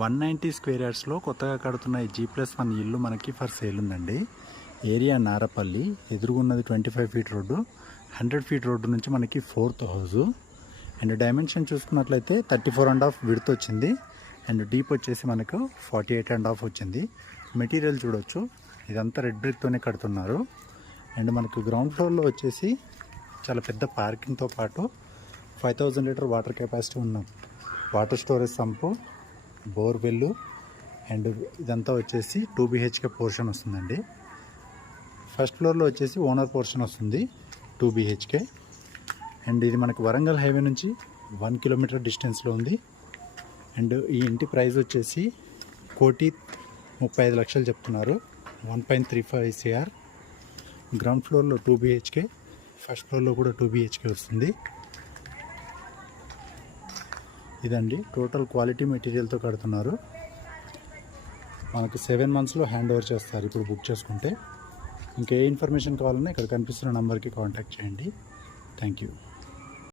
190 square యార్డ్స్లో కొత్తగా కడుతున్న ఈ G+1 ఇల్లు మనకి ఫర్ సేల్ ఉందండి. ఏరియా నారపల్లి, ఎదురుగున్నది 25 ఫీట్ రోడ్డు, 100 ఫీట్ రోడ్డు నుంచి మనకి 4th హౌజు. అండ్ డైమెన్షన్ చూసుకున్నట్లయితే 34.5 విడ్త్ వచ్చింది. అండ్ డీప్ వచ్చేసి మనకు 48.5 వచ్చింది. మెటీరియల్ చూడొచ్చు, ఇదంతా రెడ్ బ్రిక్తోనే కడుతున్నారు. అండ్ మనకు గ్రౌండ్ ఫ్లోర్లో వచ్చేసి చాలా పెద్ద పార్కింగ్తో పాటు 5000 లీటర్ వాటర్ కెపాసిటీ ఉన్న వాటర్ స్టోరేజ్ సంపు, బోర్వెల్లు, అండ్ ఇదంతా వచ్చేసి 2 BHK పోర్షన్ వస్తుందండి. ఫస్ట్ ఫ్లోర్లో వచ్చేసి ఓనర్ పోర్షన్ వస్తుంది 2 BHK. అండ్ ఇది మనకు వరంగల్ హైవే నుంచి 1 కిలోమీటర్ డిస్టెన్స్లో ఉంది. అండ్ ఈ ఇంటి ప్రైస్ వచ్చేసి 1,35,00,000 చెప్తున్నారు, 1.35 CR. గ్రౌండ్ ఫ్లోర్లో 2 BHK, ఫస్ట్ ఫ్లోర్లో కూడా 2 BHK వస్తుంది. ఇదండి టోటల్ క్వాలిటీ మెటీరియల్తో కడుతున్నారు. మనకు 7 monthsలో హ్యాండ్ ఓవర్ చేస్తారు ఇప్పుడు బుక్ చేసుకుంటే. ఇంకే ఇన్ఫర్మేషన్ కావాలన్నా ఇక్కడ కనిపిస్తున్న నెంబర్కి కాంటాక్ట్ చేయండి. Thank you.